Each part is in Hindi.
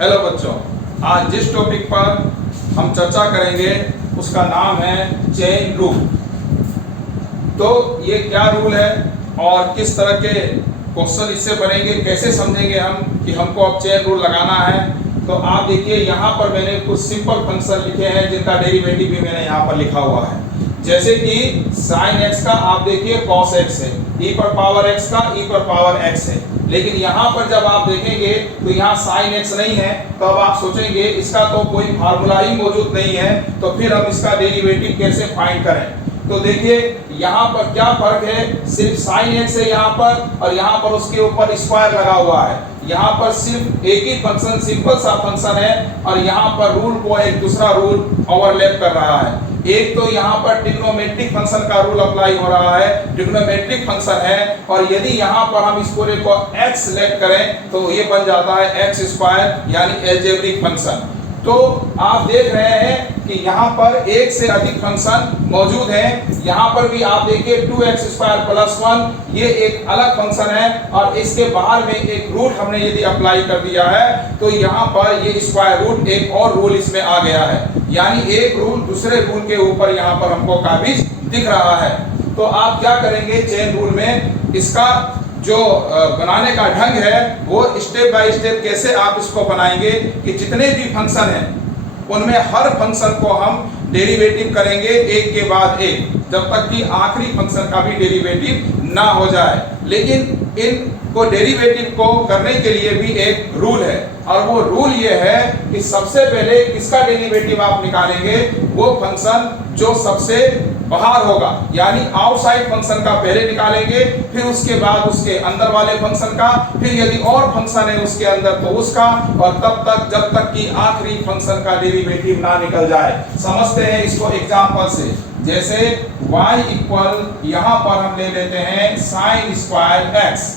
हेलो बच्चों, आज जिस टॉपिक पर हम चर्चा करेंगे उसका नाम है चेन रूल। तो ये क्या रूल है और किस तरह के क्वेश्चन इससे बनेंगे, कैसे समझेंगे हम कि हमको अब चेन रूल लगाना है। तो आप देखिए यहाँ पर मैंने कुछ सिंपल फंक्शन लिखे हैं जिनका डेरिवेटिव भी मैंने यहाँ पर लिखा हुआ है। जैसे कि sin x का आप देखिए cos x है, e पर पावर x का e पर पावर x है। लेकिन यहाँ पर जब आप देखेंगे तो यहाँ sin x नहीं है, तो अब आप सोचेंगे इसका तो कोई फार्मूला ही मौजूद नहीं है, तो फिर हम इसका डेरिवेटिव कैसे फाइंड करें। तो देखिए यहाँ पर क्या फर्क है, सिर्फ sin x है यहाँ पर और यहाँ पर उसके ऊपर स्क्वायर लगा हुआ है। यहाँ पर सिर्फ एक ही फंक्शन, सिंपल सा फंक्शन है और यहाँ पर रूल को एक दूसरा रूल ओवरलैप कर रहा है। एक तो यहाँ पर ट्रिग्नोमेट्रिक फंक्शन का रूल अप्लाई हो रहा है, ट्रिग्नोमेट्रिक फंक्शन है, और यदि यहाँ पर हम इस पूरे को x सेलेक्ट करें तो ये बन जाता है x स्क्वायर यानी अलजेब्रिक फंक्शन। तो आप देख रहे हैं कि यहाँ पर एक से अधिक फंक्शन मौजूद हैं। यहाँ पर भी आप देखिए 2x स्क्वायर प्लस 1 ये एक अलग फंक्शन है और इसके बाहर में एक रूट हमने यदि अप्लाई कर दिया है तो यहाँ पर ये स्क्वायर रूट एक और रूल इसमें आ गया है, यानी एक रूल दूसरे रूल के ऊपर यहाँ पर हमको काबिज दिख रहा है। तो आप क्या करेंगे चेन रूल में, इसका जो बनाने का ढंग है वो स्टेप बाय स्टेप कैसे आप इसको बनाएंगे कि जितने भी फंक्शन हैं उनमें हर फंक्शन को हम डेरिवेटिव करेंगे एक के बाद एक, जब तक कि आखिरी फंक्शन का भी डेरिवेटिव ना हो जाए। लेकिन इन को डेरिवेटिव को करने के लिए भी एक रूल है और वो रूल ये है कि सबसे पहले किसका डेरिवेटिव आप निकालेंगे, वो फंक्शन जो सबसे बाहर होगा यानी आउटसाइड फंक्शन का पहले निकालेंगे, फिर उसके बाद उसके अंदर वाले फंक्शन का, फिर यदि और फंक्शन है उसके अंदर तो उसका, और तब तक जब तक कि आखिरी फंक्शन का डेरिवेटिव ना निकल जाए। समझते हैं इसको एग्जांपल से। जैसे y इक्वल यहाँ पर हम ले लेते हैं sin स्क्वायर x।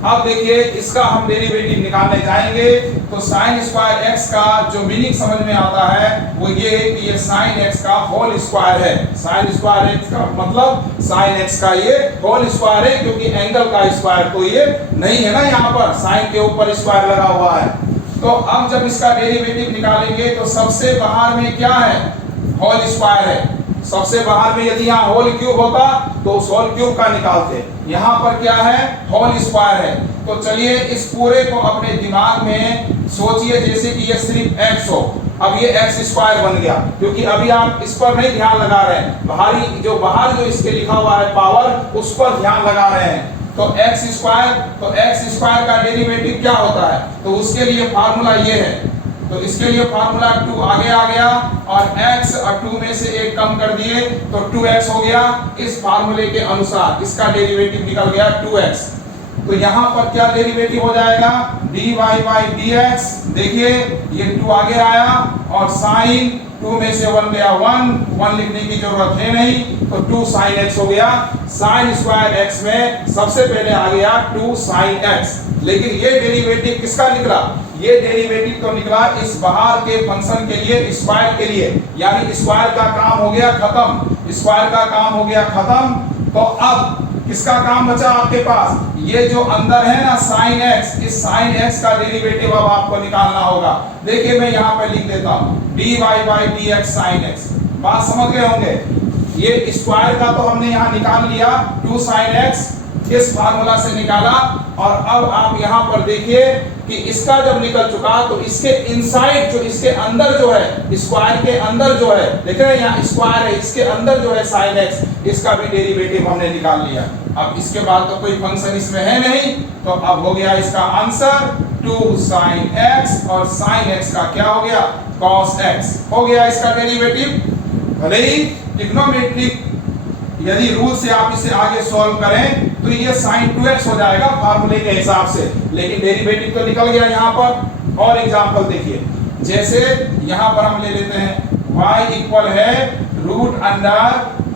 अब देखिए इसका हम डेरिवेटिव निकालने जाएंगे तो sin स्क्वायर x का जो मीनिंग समझ में आता है वो ये है कि ये sin x का होल स्क्वायर है। sin स्क्वायर x का मतलब sin x का ये होल स्क्वायर है, क्योंकि एंगल का स्क्वायर तो ये नहीं है ना, यहाँ पर sin के ऊपर स्क्वायर लगा हुआ है। तो अब जब इसका डेरिवेटिव निकालेंगे तो सबसे बाहर में क्या है, होल स्क्वायर है। सबसे बाहर में यदि यहाँ होल क्यूब होता तो उस होल क्यूब का निकालते, यहाँ पर क्या है, होल स्क्वायर है। तो चलिए इस पूरे को अपने दिमाग में सोचिए जैसे कि ये सिर्फ x हो। अब ये x स्क्वायर बन गया, क्योंकि अभी आप इस पर नहीं ध्यान लगा रहे हैं, बाहर जो इसके लिखा हुआ है पावर उस पर ध्यान लगा रहे हैं। तो x स्क्वायर का डेरिवेटिव क्या होता है, तो उसके लिए फार्मूला ये है। तो इसके लिए फार्मूला 2 आगे आ गया और x और 2 में से एक कम कर दिए तो 2x हो गया। इस फार्मूले के अनुसार इसका डेरिवेटिव निकल गया 2x। तो यहाँ पर क्या डेरिवेटिव हो जाएगा, dy बाई dx। देखिए ये 2 आगे आया और साइन 2 में से 1 गया 1 लिखने की जरूरत है नहीं, तो 2 sin x हो गया। sin स्क्वायर x में सबसे पहले आ गया 2 sin x। लेकिन ये डेरिवेटिव किसका निकला, ये डेरिवेटिव तो निकला इस बाहर के फंक्शन के लिए, स्क्वायर के लिए, यानी स्क्वायर का काम हो गया खत्म, स्क्वायर का काम हो गया खत्म। तो अब किसका काम बचा आपके पास, ये जो अंदर है ना sin x, इस sin x का डेरिवेटिव अब आपको निकालना होगा। देखिए मैं यहाँ पे लिख देता हूँ dy by dx sin x। बात समझ गए होंगे, ये स्क्वायर का तो हमने यहाँ निकाल लिया 2 sin x, इस फार्मूला से निकाला। और अब आप यहाँ पर देखिए कि इसका जब निकल चुका तो इसके इनसाइड जो इसके अंदर जो है, स्क्वायर के अंदर जो है, देख रहे हैं यहाँ स्क्वायर है, इसके अंदर जो है sin x, इसका भी डेरिवेटिव हमने निकाल लिया। अब इसके बाद तो कोई फंक्शन इसमें है नहीं, तो अब हो गया इसका आंसर 2 sin x, और sin x का क्या हो गया, cos x हो गया इसका डेरिवेटिव। भले ही ट्रिग्नोमेट्रिक यदि रूल से आप इसे आगे सॉल्व करें तो ये sin 2x हो जाएगा फार्मूले के हिसाब से, लेकिन डेरिवेटिव तो निकल गया यहाँ पर। और एग्जांपल देखिए, जैसे यहाँ पर हम ले लेते हैं y इक्वल है root under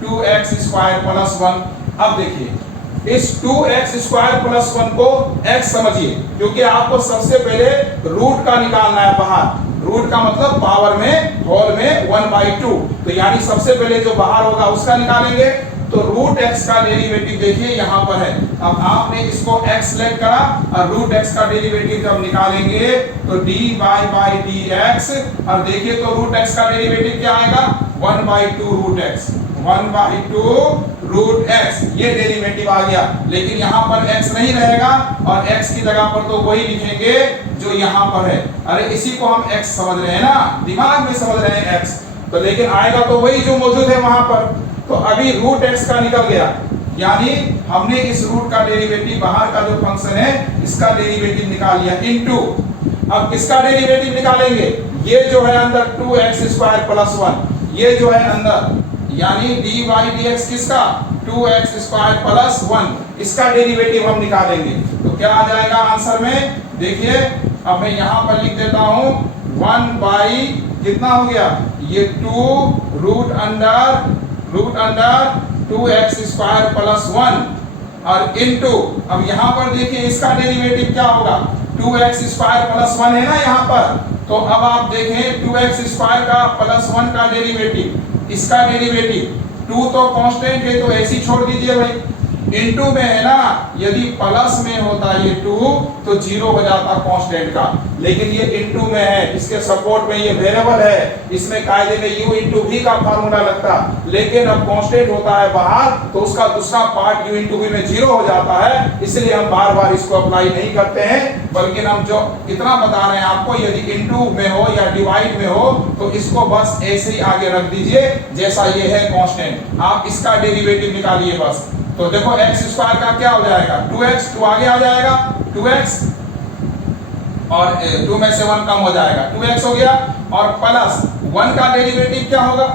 2x square plus 1। अब देखिए इस 2x स्क्वायर प्लस 1 को x समझिए, क्योंकि आपको सबसे पहले रूट का निकालना है बाहर। रूट का मतलब पावर में होल में 1/2, तो यानी सबसे पहले जो बाहर होगा उसका निकालेंगे। तो रूट एक्स का डेरिवेटिव देखिए यहाँ पर है। अब आपने इसको x सेलेक्ट करा और रूट एक्स का डेरिवेटिव जब निकालेंगे तो dy बाई dx, और देखिए तो रूट एक्स का डेरिवेटिव क्या आएगा 1/2 रूट एक्स, 1/2 रूट एक्स, ये डेरिवेटिव आ गया। लेकिन यहाँ पर x नहीं रहेगा और x की जगह पर तो वही लिखेंगे जो यहाँ पर है। अरे इसी को हम x समझ रहे हैं ना, दिमाग में समझ रहे हैं x, तो लेकिन आएगा तो वही जो मौजूद है वहां पर। तो अभी रूट एक्स का निकल गया, यानी हमने इस रूट का डेरिवेटिव, बाहर का जो फंक्शन है इसका डेरिवेटिव निकाल लिया इनटू, अब किसका डेरिवेटिव निकालेंगे, ये जो है अंदर 2x² प्लस 1, ये जो है अंदर, यानी dy dx किसका 2x² प्लस 1, इसका डेरिवेटिव हम निकालेंगे। तो क्या आ जाएगा आंसर में, देखिए अब मैं यहां पर लिख देता हूं 1 बाई कितना हो गया, ये 2 रूट अंडर 2x² प्लस 1 और इनटू, अब यहाँ पर देखिए इसका डेरिवेटिव क्या होगा 2x² प्लस 1 है ना यहाँ पर, तो अब आप देखें 2x² का प्लस 1 का डेरिवेटिव, इसका डेरिवेटिव 2 तो कांस्टेंट है तो ऐसे ही छोड़ दीजिए भाई, इनटू में है ना, यदि प्लस में होता ये 2 तो 0 हो जाता कांस्टेंट का, लेकिन ये इनटू में है, इसके सपोर्ट में ये वेरिएबल है, इसमें कायदे में u इंटू v का फार्मूला लगता, लेकिन अब कांस्टेंट होता है बाहर तो उसका दूसरा पार्ट u इंटू v में 0 हो जाता है, इसलिए हम बार बार इसको अप्लाई नहीं करते हैं, बल्कि हम जो इतना बता रहे हैं आपको, यदि इनटू में हो या डिवाइड में हो तो इसको बस ऐसे ही आगे रख दीजिए जैसा ये है कांस्टेंट, आप इसका डेरिवेटिव निकालिए बस। तो देखो x² का क्या हो जाएगा 2x, 2 आगे आ जाएगा 2x और 2 में से 1 कम हो जाएगा, 2x हो गया, और प्लस 1 का डेरिवेटिव क्या होगा,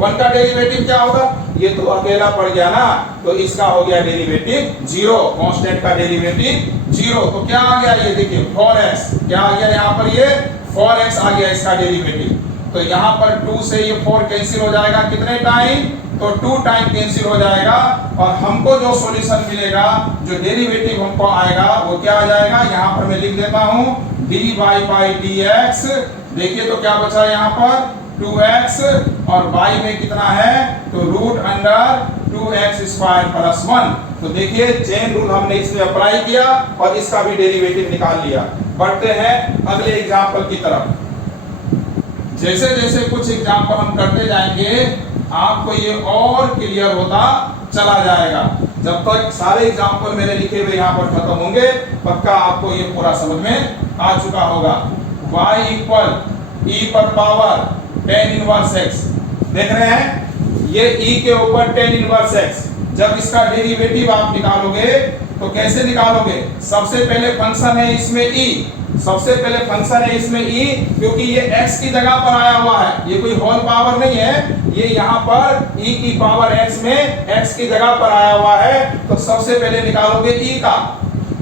1 का डेरिवेटिव क्या होगा, ये तो अकेला पड़ गया ना, तो इसका हो गया डेरिवेटिव 0, कांस्टेंट का डेरिवेटिव 0, तो क्या आ गया ये देखिए 4x, क्या आ गया यहाँ पर ये 4x आ गया इसका डेरिवेटिव। तो यहाँ पर 2 से ये 4 कैंसिल हो जाएगा कितने टाइम, तो 2 टाइम कैंसिल हो जाएगा, और हमको जो सॉल्यूशन मिलेगा, जो डेरिवेटिव हमको आएगा वो क्या आ जाएगा, यहाँ पर मैं लिख देता हूँ dy बाई dx, देखिए तो क्या बचा यहाँ पर 2x और y में कितना है, तो रूट अंडर 2x² प्लस 1, तो देखिए चेन रूल हमने इसमें अप्लाई किया और इसका भी डेरिवेटिव निकाल लिया। बढ़ते हैं अगले एग्जाम्पल की तरफ। जैसे जैसे कुछ एग्जाम्पल हम करते जाएंगे आपको ये और क्लियर होता चला जाएगा, जब तक सारे एग्जाम्पल मेरे लिखे हुए यहाँ पर खत्म होंगे पक्का आपको ये पूरा समझ में आ चुका होगा। y इक्वल e पर पावर tan इनवर्स x, देख रहे हैं ये e के ऊपर tan इनवर्स x, जब इसका डेरिवेटिव आप निकालोगे तो कैसे निकालोगे, सबसे पहले फंक्शन है इसमें e, सबसे पहले फंक्शन है इसमें e, क्योंकि ये x की जगह पर आया हुआ है, ये कोई होल पावर नहीं है, ये यहाँ पर e की पावर x में x की जगह पर आया हुआ है, तो सबसे पहले निकालोगे e का,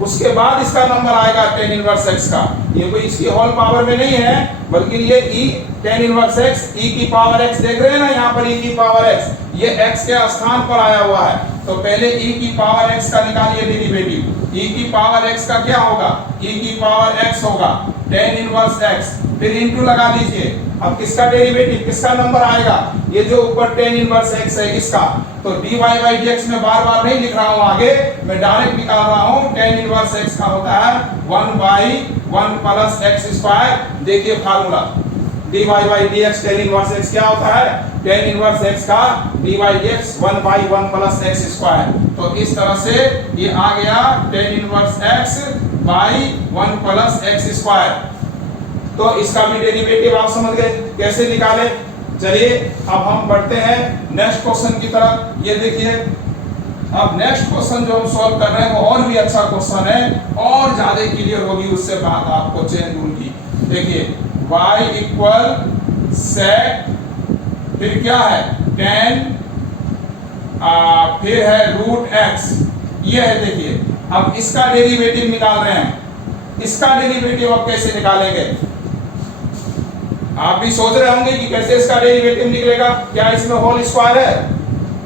उसके बाद इसका नंबर आएगा tan इनवर्स x का, ये कोई इसकी होल पावर में नहीं है, बल्कि ये e tan inverse x, e की पावर x, देख रहे हैं ना यहाँ पर e की पावर x, ये x के स्थान पर आया हुआ है, तो पहले e की पावर x का निकालिए डेरिवेटिव, e की पावर x का क्या होगा, e की पावर x होगा tan इनवर्स x, फिर इनटू लगा दीजिए, अब किसका डेरिवेटिव, किसका नंबर आएगा, ये जो ऊपर tan इनवर्स x है इसका, तो dy बाई dx में बार बार नहीं लिख रहा हूँ आगे, मैं डायरेक्ट निकाल रहा हूँ, tan इनवर्स x का होता है 1/1 प्लस x², देखिए formula dy by dx tan inverse x क्या होता है, tan इनवर्स x का dy dx 1/1 प्लस x², तो इस तरह से ये आ गया tan inverse x by 1 plus x², तो इसका भी डेरिवेटिव आप समझ गए कैसे निकाले। चलिए अब हम बढ़ते हैं नेक्स्ट क्वेश्चन की तरफ। ये देखिए अब नेक्स्ट क्वेश्चन जो हम सॉल्व कर रहे हैं वो और भी अच्छा क्वेश्चन है, और ज्यादा क्लियर होगी उससे बात आपको चेन रूल की। देखिए y इक्वल सेक, फिर क्या है tan, फिर है रूट x, ये है देखिए। अब इसका डेरिवेटिव निकाल रहे हैं, इसका डेरिवेटिव अब कैसे निकालेंगे, आप भी सोच रहे होंगे कि कैसे इसका डेरिवेटिव निकलेगा, क्या इसमें होल स्क्वायर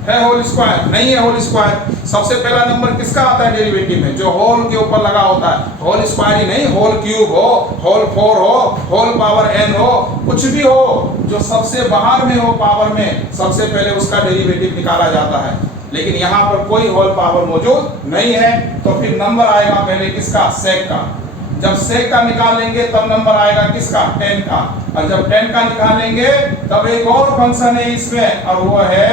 है होल स्क्वायर, नहीं है होल स्क्वायर। सबसे पहला नंबर किसका आता है डेरिवेटिव में, जो होल के ऊपर लगा होता है, होल स्क्वायर ही नहीं, होल क्यूब हो, होल 4 हो, होल पावर n हो, कुछ भी हो, जो सबसे बाहर में हो पावर में, सबसे पहले उसका डेरिवेटिव निकाला जाता है। लेकिन यहाँ पर कोई होल पावर मौजूद नहीं है, तो फिर नंबर आएगा पहले किसका, सेक का। जब सेक का निकालेंगे तब नंबर आएगा किसका, 10 का। और जब 10 का निकालेंगे तब एक और फंक्शन है इसमें, और वो है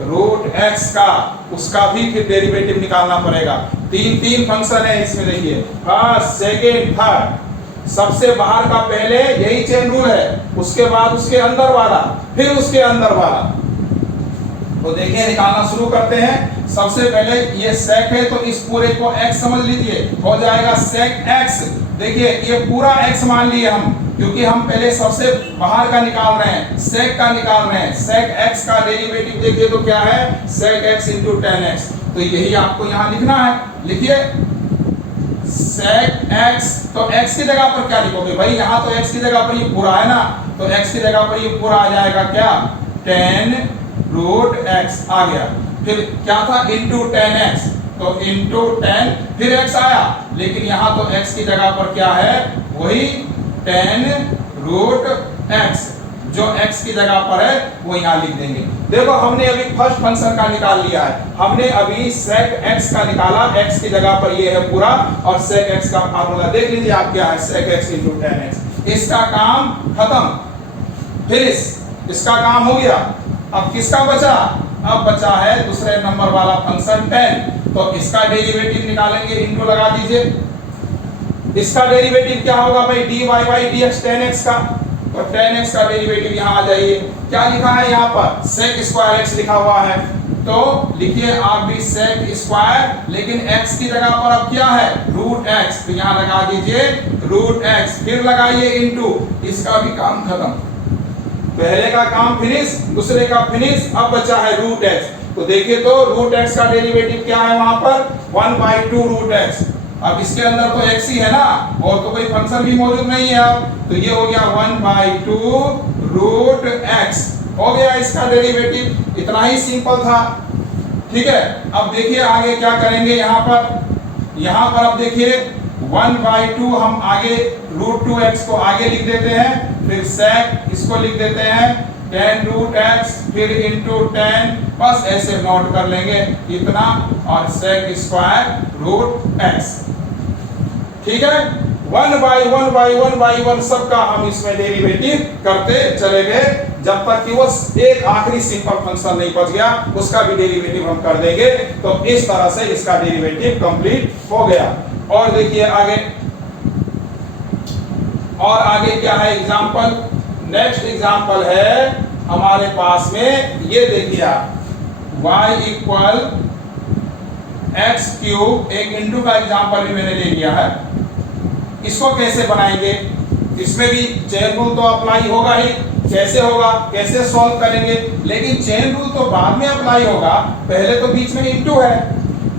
रूट एक्स का, उसका भी फिर डेरिवेटिव निकालना पड़ेगा। तीन फंक्शन है इसमें, देखिए फर्स्ट सेकेंड थर्ड। सबसे बाहर का पहले यही चेन रूल है, उसके बाद उसके अंदर वाला, फिर उसके अंदर वाला। तो देखिए निकालना शुरू करते हैं। सबसे पहले ये सेक है तो इस पूरे को x समझ लीजिए, हो जाएगा सेक x। देखिए ये पूरा x मान लिए हम, क्योंकि हम पहले सबसे बाहर का निकाल रहे हैं, सेक का निकाल रहे हैं। सेक x का डेरिवेटिव देखिए तो क्या है, सेक x इंटू टेन एक्स। तो यही आपको यहाँ लिखना है, लिखिए सेक x। तो x की जगह पर क्या लिखोगे भाई, यहाँ तो x की जगह पर ये पूरा है ना, तो x की जगह पर ये पूरा आ जाएगा क्या, 10 रूट x आ गया। फिर क्या था, इंटू 10x, तो इंटू 10 फिर x आया, लेकिन यहाँ तो x की जगह पर क्या है, वही 10 रूट x। जो x की जगह पर है वो यहाँ लिख देंगे। देखो हमने अभी फर्स्ट फंक्शन का निकाल लिया है, हमने अभी सेक x का निकाला, x की जगह पर ये है पूरा, और सेक x का फार्मूला देख लीजिए आप क्या है, सेक x इंटू 10x। इसका काम खत्म, फिर इसका काम हो गया। अब किसका बचा, अब बचा है दूसरे नंबर वाला फंक्शन 10, तो इसका डेरिवेटिव निकालेंगे, इंटू लगा दीजिए। इसका डेरिवेटिव क्या होगा भाई, dy बाई dx 10x का, तो 10x का डेरिवेटिव यहाँ आ जाइए। क्या लिखा है यहाँ पर, सेक स्क्वायर x लिखा हुआ है, तो लिखिए आप भी सेक स्क्वायर, लेकिन x की जगह पर अब क्या है, रूट x, तो यहाँ लगा दीजिए रूट x, फिर लगाइए इंटू। इसका भी काम खत्म, पहले का काम फिनिश, दूसरे का फिनिश, अब बचा है रूट x। तो देखिए तो रूट x का डेरिवेटिव क्या है वहां पर, 1/2 रूट x। अब इसके अंदर तो x ही है ना, और तो कोई फंक्शन भी मौजूद नहीं है अब, तो ये हो गया 1/2 रूट x हो गया इसका डेरिवेटिव। इतना ही सिंपल था, ठीक है। अब देखिए आगे क्या करेंगे, यहाँ पर अब देखिए 1/2 हम आगे रूट 2x को आगे लिख देते हैं, फिर सेक इसको लिख देते हैं 10 रूट x, फिर इंटू 10, बस ऐसे नोट कर लेंगे इतना, और सेक स्क्वायर रूट x, ठीक है। 1/1 सबका हम इसमें डेरिवेटिव करते चले गए, जब तक कि वो एक आखिरी सिंपल फंक्शन नहीं बच गया, उसका भी डेरिवेटिव हम कर देंगे। तो इस तरह से इसका डेरिवेटिव कंप्लीट हो गया। और देखिए आगे, और आगे क्या है एग्जांपल, नेक्स्ट एग्जांपल है हमारे पास में, ये देखिए आप y इक्वल एक्स क्यूब, एक इंटू का एग्जांपल भी मैंने ले लिया है। इसको कैसे बनाएंगे, इसमें भी चेन रूल तो अप्लाई होगा ही, कैसे होगा, कैसे सॉल्व करेंगे, लेकिन चेन रूल तो बाद में अप्लाई होगा, पहले तो बीच में इंटू है।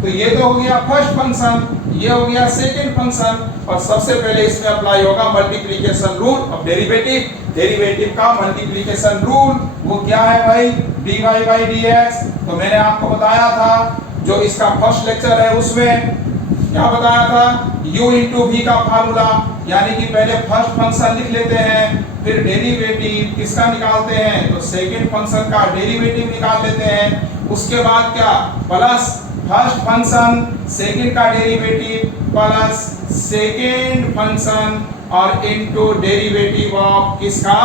तो ये तो हो गया फर्स्ट फंक्शन, ये हो गया सेकंड फंक्शन, और सबसे पहले इसमें अप्लाई होगा मल्टीप्लिकेशन रूल। अब डेरिवेटिव का मल्टीप्लिकेशन रूल वो क्या है भाई, dy बाई dx। तो मैंने आपको बताया था, जो इसका फर्स्ट लेक्चर है उसमें क्या बताया था, u इंटू v का फार्मूला, यानी कि पहले फर्स्ट फंक्शन लिख लेते हैं, फिर डेरिवेटिव किसका निकालते हैं, तो सेकंड फंक्शन का डेरिवेटिव निकाल लेते हैं। उसके बाद क्या, प्लस फर्स्ट फंक्शन सेकंड का डेरिवेटिव प्लस सेकंड फंक्शन, और इनटू डेरिवेटिव ऑफ किसका,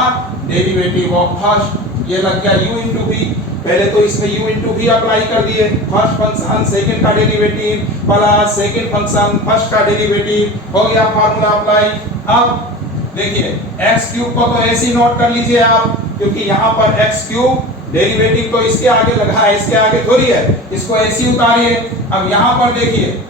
डेरिवेटिव ऑफ फर्स्ट। ये लग गया u इंटू v, पहले तो इसमें u इंटू v अप्लाई कर दिए, फर्स्ट फंक्शन सेकंड का derivative plus second function first का डेरिवेटिव, हो गया फार्मूला अप्लाई। अब देखिए x क्यूब को तो ऐसे ही नोट कर लीजिए आप, क्योंकि यहाँ पर x क्यूब डेरिवेटिव तो इसके आगे लगा है, इसके आगे थोड़ी है, इसको ऐसे ही उतारिए। अब यहाँ पर देखिए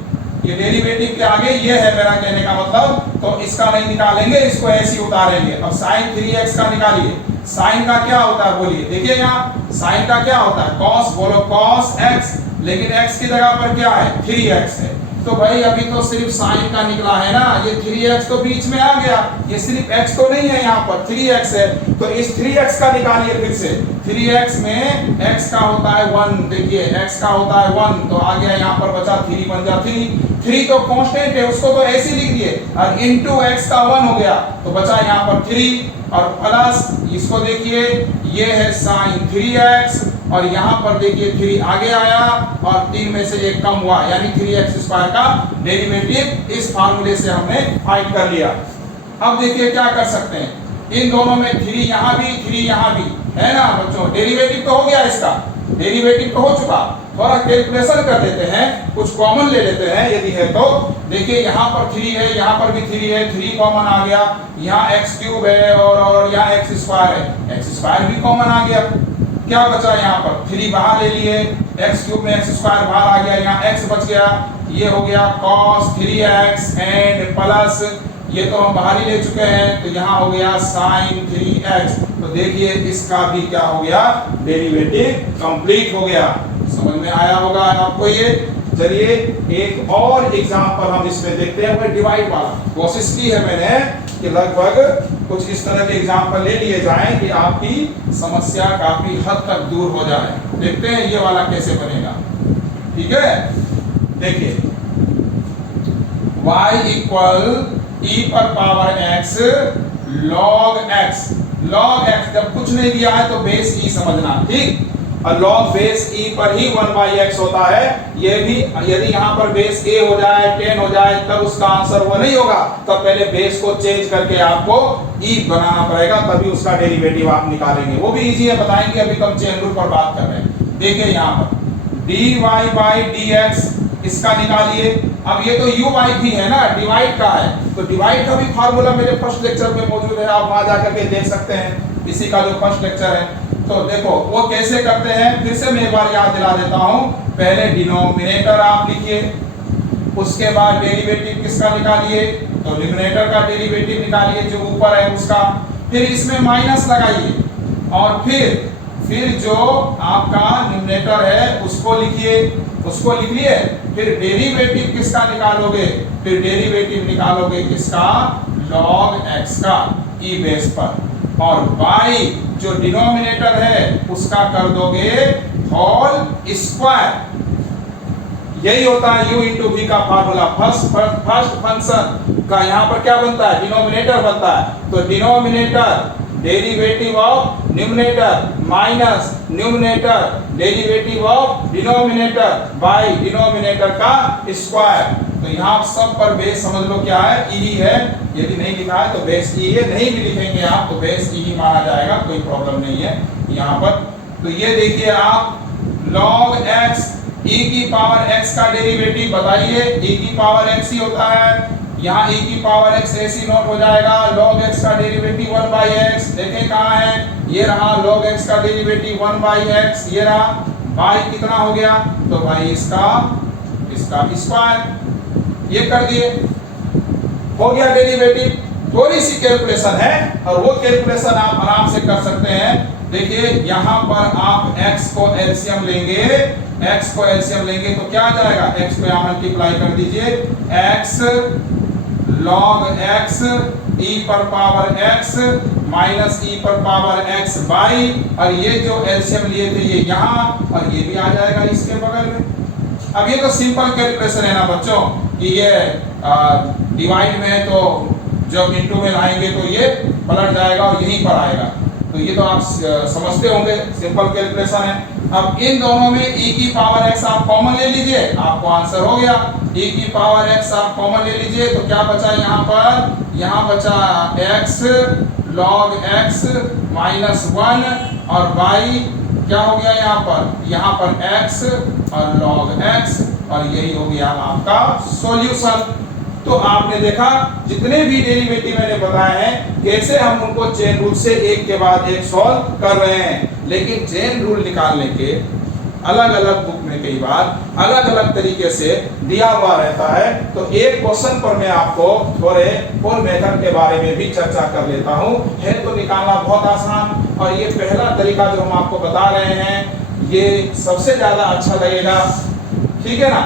ये डेरिवेटिव के आगे ये है, मेरा कहने का मतलब, तो इसका नहीं निकालेंगे, इसको ऐसे ही उतारेंगे। अब sin 3x का निकालिए, साइन का क्या होता है बोलिए, देखिए यहाँ साइन का क्या होता है, cos, बोलो cos x, लेकिन x की जगह पर क्या है, 3x है। तो भाई अभी तो सिर्फ साइन का निकला है ना, ये 3x तो बीच में आ गया, ये सिर्फ x तो नहीं है, यहाँ पर 3x है, तो इस 3x का निकालिए फिर से। 3x में x का होता है 1, देखिए x का होता है 1, तो आ गया यहाँ पर बचा 3, बन जा 3 तो कांस्टेंट है, उसको तो ऐसे लिख दिए, और इनटू x का 1 हो गया, तो बचा यहाँ पर 3, और प्लस इसको देखिए ये है साइन 3x, और यहाँ पर देखिए 3 आगे आया और 3 में से 1 कम हुआ, यानी 3x² का डेरिवेटिव इस फार्मूले से हमने फाइंड कर लिया। अब देखिए क्या कर सकते हैं, इन दोनों में 3 यहाँ भी 3 यहाँ भी है ना बच्चों, डेरिवेटिव तो हो गया, इसका डेरिवेटिव तो हो चुका। थोड़ा कैलकुलेशन कर देते हैं, कुछ कॉमन ले लेते हैं यदि है तो। देखिए यहाँ पर 3 है, यहाँ पर भी 3 है, 3 कॉमन आ गया, यहाँ x³ है और यहाँ x² है, x² भी कॉमन आ गया। क्या बचा यहाँ पर, 3 बाहर ले लिए, x³ में x² बाहर आ गया, यहाँ x बच गया, ये हो गया cos 3x एंड प्लस ये तो हम बाहर ही ले चुके हैं, तो यहाँ हो गया sin 3x। तो देखिए इसका भी क्या हो गया, डेरिवेटिव कंप्लीट हो गया। समझ में आया होगा आपको ये। चलिए एक और एग्जांपल हम इसमें देखते हैं, वो डिवाइड वाला। कोशिश की है मैंने कि लगभग कुछ इस तरह के एग्जांपल ले लिए जाएं कि आपकी समस्या काफी हद तक दूर हो जाए। देखते हैं ये वाला कैसे बनेगा, ठीक है। देखिए y इक्वल e पर power x log x, log x जब कुछ नहीं दिया है तो बेस e समझना, ठीक। और log बेस e पर ही 1/x होता है। ये भी यदि यहाँ पर बेस a हो जाए 10 हो जाए तब उसका आंसर वो नहीं होगा, तब पहले बेस को चेंज करके आपको e बनाना पड़ेगा, तभी उसका डेरिवेटिव आप निकालेंगे। वो भी इजी है, बताएंगे, अभी तो हम चेन रूल पर बात कर रहे हैं। देखिए यहाँ पर dy/dx इसका निकालिए। अब ये तो uy भी है ना, डिवाइड का है, तो डिवाइड का भी फार्मूला मेरे फर्स्ट लेक्चर में मौजूद है, आप वहां जाकर के देख सकते हैं, इसी का जो फर्स्ट लेक्चर है। तो देखो वो कैसे करते हैं, फिर से मैं एक बार याद दिला देता हूं। पहले डिनोमिनेटर आप लिखिए, उसके बाद डेरिवेटिव किसका निकालिए, तो न्यूमरेटर का डेरिवेटिव निकालिए जो ऊपर है उसका, फिर इसमें माइनस लगाइए और फिर जो आपका न्यूमरेटर है उसको लिखिए, उसको लिख लिए, फिर डेरिवेटिव किसका निकालोगे, फिर डेरिवेटिव निकालोगे किसका, log x का e बेस पर, और y जो डिनोमिनेटर है उसका कर दोगे होल स्क्वायर। यही होता है u इंटू v का फार्मूला। फर्स्ट फंक्शन का यहाँ पर क्या बनता है, डिनोमिनेटर बनता है, तो denominator derivative of numerator minus numerator derivative of denominator by denominator का स्क्वायर। तो यहाँ सब पर बेस समझ लो क्या है, ई है। यदि नहीं लिखा है तो बेस ई है, नहीं भी लिखेंगे आप तो बेस ई माना जाएगा, कोई प्रॉब्लम नहीं है यहाँ पर। तो ये देखिए आप log x e की पावर x का डेरिवेटिव बताइए, e की पावर x ही होता है, यहाँ e की पावर x ऐसी नोट हो जाएगा, log x का डेरिवेटिव 1/x। देखें कहाँ है, ये रहा log x का डेरिवेटिव 1/x, ये रहा, y कितना हो गया, तो भाई इसका स्क्वायर, ये कर दिए, हो गया डेरिवेटिव। थोड़ी सी कैलकुलेशन है और वो कैलकुलेशन आप आराम से कर सकते हैं। देखिए यहाँ पर आप x को एलसीएम लेंगे, x को एलसीएम लेंगे तो क्या आ जाएगा, x को यहाँ मल्टीप्लाई कर दीजिए, x log x e पर पावर x माइनस e पर पावर x बाई, और ये जो एलसीएम लिए थे ये यहाँ, और ये भी आ जाएगा इसके बगल में। अब ये तो सिंपल कैलकुलेशन है ना बच्चों, कि ये डिवाइड में है तो जब इनटू में लाएंगे तो ये पलट जाएगा और यहीं पर आएगा, तो ये तो आप समझते होंगे, सिंपल कैलकुलेशन है। अब इन दोनों में e की पावर x आप कॉमन ले लीजिए, आपको आंसर हो गया। e की पावर x आप कॉमन ले लीजिए तो क्या बचा यहाँ पर, यहाँ बचा x log x माइनस 1 और y क्या हो गया यहाँ पर x और log x, और यही हो गया आपका सॉल्यूशन। तो आपने देखा जितने भी डेरिवेटिव मैंने बताए हैं कैसे हम उनको चेन रूल से एक के बाद एक सॉल्व कर रहे हैं, लेकिन चेन रूल निकालने के अलग अलग बुक में कई बार अलग अलग तरीके से दिया हुआ रहता है। तो एक क्वेश्चन पर मैं आपको थोड़े और मेथड के बारे में भी चर्चा कर लेता हूँ। है तो निकालना बहुत आसान, और ये पहला तरीका जो हम आपको बता रहे हैं ये सबसे ज्यादा अच्छा लगेगा, ठीक है ना।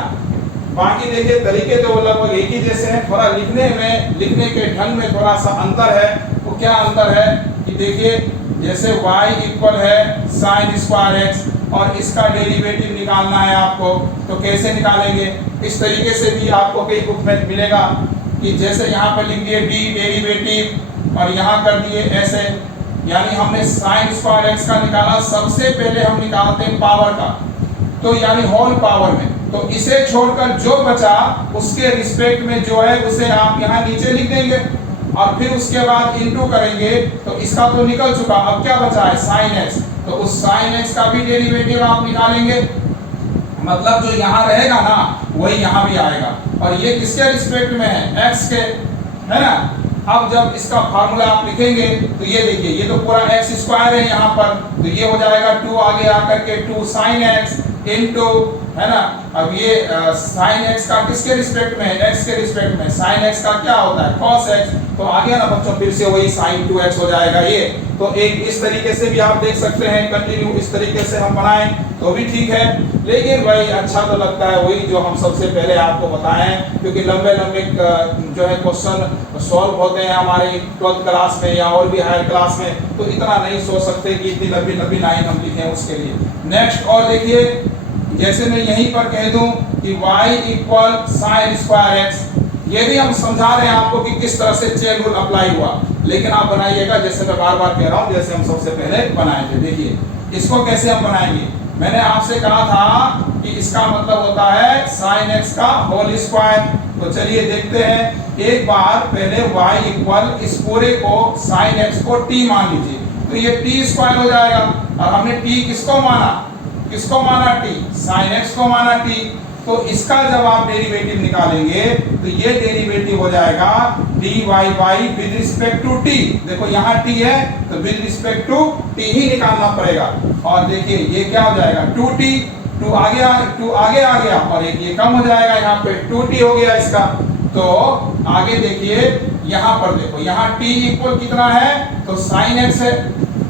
बाकी देखिए तरीके तो लगभग एक ही जैसे हैं, थोड़ा लिखने के ढंग में थोड़ा सा अंतर है। वो क्या अंतर है कि देखिए जैसे y इक्वल है sin स्क्वायर x और इसका डेरिवेटिव निकालना है आपको, तो कैसे निकालेंगे, इस तरीके से भी आपको कई बुक में मिलेगा कि जैसे यहाँ पर लिख दिए d डेरिवेटिव और यहाँ कर दिए ऐसे, यानी हमने साइन स्क्वायर एक्स का निकाला, सबसे पहले हम निकालते हैं पावर का, तो यानी होल पावर में, तो इसे छोड़कर जो बचा उसके रिस्पेक्ट में जो है उसे आप यहाँ नीचे लिख देंगे और फिर उसके बाद इनटू करेंगे, तो इसका तो निकल चुका, अब क्या बचा है साइन एक्स, तो उस साइन एक्स का भी डेरिवेटिव आप निकालेंगे, मतलब जो यहाँ रहेगा ना वही यहाँ भी आएगा, और ये किसके रिस्पेक्ट में है, एक्स के, है ना। अब जब इसका फार्मूला आप लिखेंगे तो ये देखिए, ये तो पूरा एक्स स्क्वायर है यहाँ पर, तो ये हो जाएगा 2 आगे आकर के 2 साइन एक्स इनटू, है ना। अब ये साइन एक्स का किसके रिस्पेक्ट में है, एक्स के रिस्पेक्ट में, साइन एक्स का क्या होता है कॉस एक्स, तो आ गया ना बच्चों, फिर से वही साइन 2x हो जाएगा ये। तो एक इस तरीके से भी आप देख सकते हैं, कंटिन्यू इस तरीके से हम बनाएं तो भी ठीक है, लेकिन भाई अच्छा तो लगता है वही जो हम सबसे पहले आपको बताएं, क्योंकि लंबे लंबे जो है क्वेश्चन सॉल्व होते हैं हमारी 12th क्लास में या और भी हायर क्लास में, तो इतना नहीं सोच सकते कि इतनी लंबी लंबी लाइन हम लिखें उसके लिए। नेक्स्ट और देखिए, जैसे मैं यहीं पर कह दूं कि y equal sine square x, ये भी हम समझा रहे हैं आपको कि किस तरह से चेन रूल अप्लाई हुआ, लेकिन आप बनाइएगा जैसे मैं बार बार कह रहा हूं, जैसे हम सबसे पहले बनाए थे। देखिए इसको कैसे हम बनाएंगे, मैंने आपसे कहा था कि इसका मतलब होता है साइन एक्स का होल स्क्वायर, तो चलिए देखते हैं। एक बार पहले y इक्वल इस पूरे को साइन एक्स को t मान लीजिए, तो ये t स्क्वायर हो जाएगा, और हमने t किसको माना, किसको माना t, साइन एक्स को माना t, तो इसका जब आप डेरिवेटिव निकालेंगे तो ये डेरिवेटिव हो जाएगा dy by with respect to t, देखो यहाँ t है तो विद रिस्पेक्ट टू t ही निकालना पड़ेगा, और देखिए ये क्या हो जाएगा 2t, 2 आगे आ गया और एक ये कम हो जाएगा, यहाँ पे 2t हो गया इसका। तो आगे देखिए यहाँ पर देखो, यहाँ t इक्वल कितना है, तो साइन एक्स है,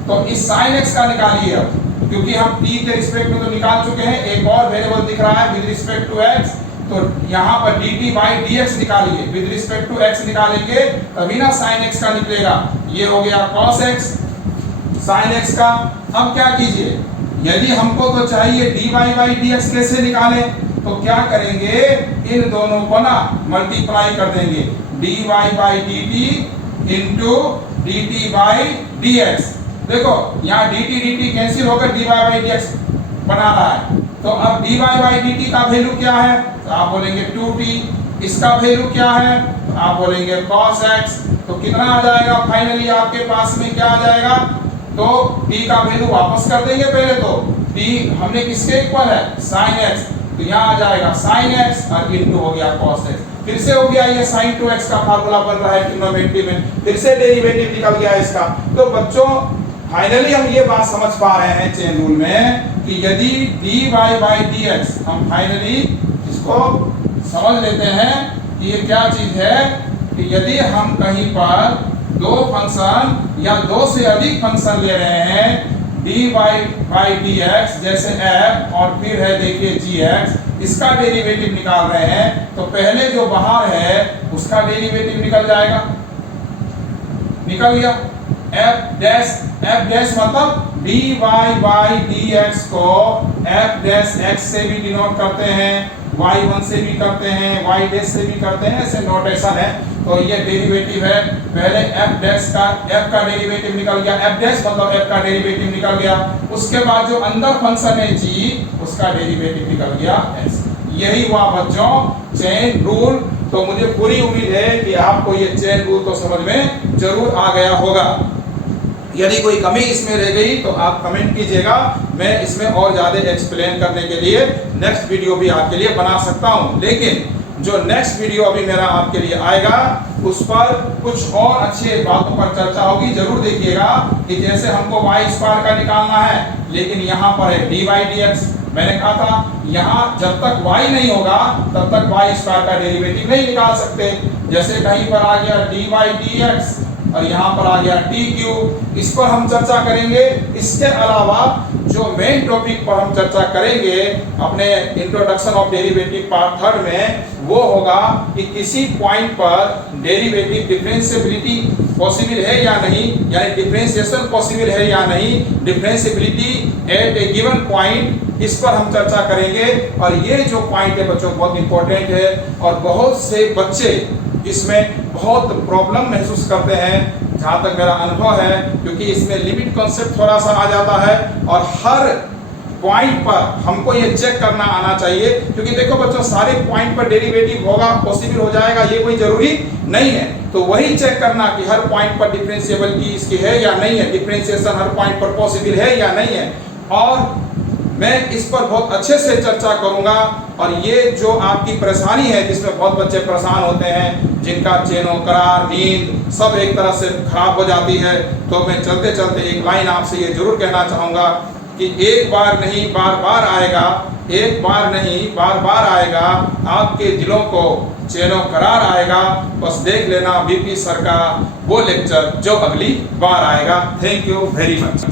तो इस साइन एक्स का निकालिए अब, क्योंकि हम t के रिस्पेक्ट में तो निकाल चुके हैं, एक और वेरिएबल दिख रहा है विद रिस्पेक्ट टू x, तो यहाँ पर dt बाई dx निकालिए, विद रिस्पेक्ट टू x निकालेंगे तभी ना sin x का निकलेगा, ये हो गया cos x sin x का। अब क्या कीजिए, यदि हमको तो चाहिए dy बाई dx कैसे निकालें, तो क्या करेंगे, इन दोनों को ना मल्टीप्लाई कर देंगे, dy by dt into dt by dx, देखो यहाँ dt कैंसिल होकर dy बाई dx बना रहा है, तो अब dy बाई dt का वैल्यू क्या है, तो आप बोलेंगे 2t, इसका वैल्यू क्या है, तो आप बोलेंगे cos x, तो कितना आ जाएगा फाइनली आपके पास में क्या आ जाएगा, तो t का वैल्यू वापस कर देंगे, पहले तो t हमने किसके इक्वल है sin x, तो यहाँ आ जाएगा sin x और इनटू हो गया cos x, फिर से हो गया ये sin 2x का फार्मूला बन रहा है ट्रिग्नोमेट्री में, फिर से डेरिवेटिव निकल गया इसका। तो बच्चों फाइनली हम ये बात समझ पा रहे हैं चेन रूल में कि यदि dy बाई dx, हम फाइनली इसको समझ लेते हैं कि ये क्या चीज है, कि यदि हम कहीं पर दो फंक्शन या दो से अधिक फंक्शन ले रहे हैं dy बाई dx, जैसे f और फिर है देखिए gx, इसका डेरिवेटिव निकाल रहे हैं, तो पहले जो बाहर है उसका डेरिवेटिव निकल जाएगा, निकल गया, f डैश मतलब dy बाई dx को f डैश x से भी डिनोट करते हैं, y1 से भी करते हैं, y डैश से भी करते हैं, ऐसे नोटेशन है। तो ये डेरिवेटिव है, पहले f डैश का f का डेरिवेटिव निकल गया, f डैश मतलब f का डेरिवेटिव निकल गया, उसके बाद जो अंदर फंक्शन है g, उसका डेरिवेटिव निकल गया s। यही हुआ बच्चों चेन रूल। तो मुझे पूरी उम्मीद है कि आपको ये चेन रूल तो समझ में जरूर आ गया होगा। यदि कोई कमी इसमें रह गई तो आप कमेंट कीजिएगा, मैं इसमें और ज़्यादा एक्सप्लेन करने के लिए नेक्स्ट वीडियो भी आपके लिए बना सकता हूं। लेकिन जो नेक्स्ट वीडियो अभी मेरा आपके लिए आएगा उस पर कुछ और अच्छे बातों पर चर्चा होगी, जरूर देखिएगा। कि जैसे हमको y स्क्वायर का निकालना है, लेकिन यहाँ पर है dy dx, मैंने कहा था यहाँ जब तक y नहीं होगा तब तक y स्क्वायर का डेरिवेटिव नहीं निकाल सकते। जैसे कहीं पर आ गया dy dx और यहाँ पर आ गया टी क्यूब, इस पर हम चर्चा करेंगे। इसके अलावा जो मेन टॉपिक पर हम चर्चा करेंगे अपने इंट्रोडक्शन ऑफ डेरिवेटिव पार्ट 3 में, वो होगा कि किसी पॉइंट पर डेरिवेटिव डिफरेंशिएबिलिटी पॉसिबल है या नहीं, यानी डिफरेंशिएशन पॉसिबल है या नहीं, डिफरेंशिएबिलिटी एट ए गिवन पॉइंट, इस पर हम चर्चा करेंगे। और ये जो पॉइंट है बच्चों बहुत इंपॉर्टेंट है और बहुत से बच्चे इसमें बहुत प्रॉब्लम महसूस करते हैं। जहाँ तक मेरा अनुभव है, क्योंकि इसमें लिमिट कॉन्सेप्ट थोड़ा सा आ जाता है और हर पॉइंट पर हमको ये चेक करना आना चाहिए, क्योंकि देखो बच्चों सारे पॉइंट पर डेरिवेटिव होगा, पॉसिबल हो जाएगा, ये कोई जरूरी नहीं है। तो वही चेक करना कि हर पॉइंट पर डिफरेंशिएबिलिटी इसकी है या नहीं है, डिफरेंशिएशन हर पॉइंट पर पॉसिबल है या नहीं है। और मैं इस पर बहुत अच्छे से चर्चा करूंगा। और ये जो आपकी परेशानी है, जिसमें बहुत बच्चे परेशान होते हैं, जिनका चेनो करार नींद सब एक तरह से खराब हो जाती है, तो मैं चलते चलते एक लाइन आपसे ये जरूर कहना चाहूँगा कि एक बार नहीं बार बार आएगा, एक बार नहीं बार बार आएगा, आपके दिलों को चैनो करार आएगा। बस देख लेना बीपी सर का वो लेक्चर जो अगली बार आएगा। Thank you very much.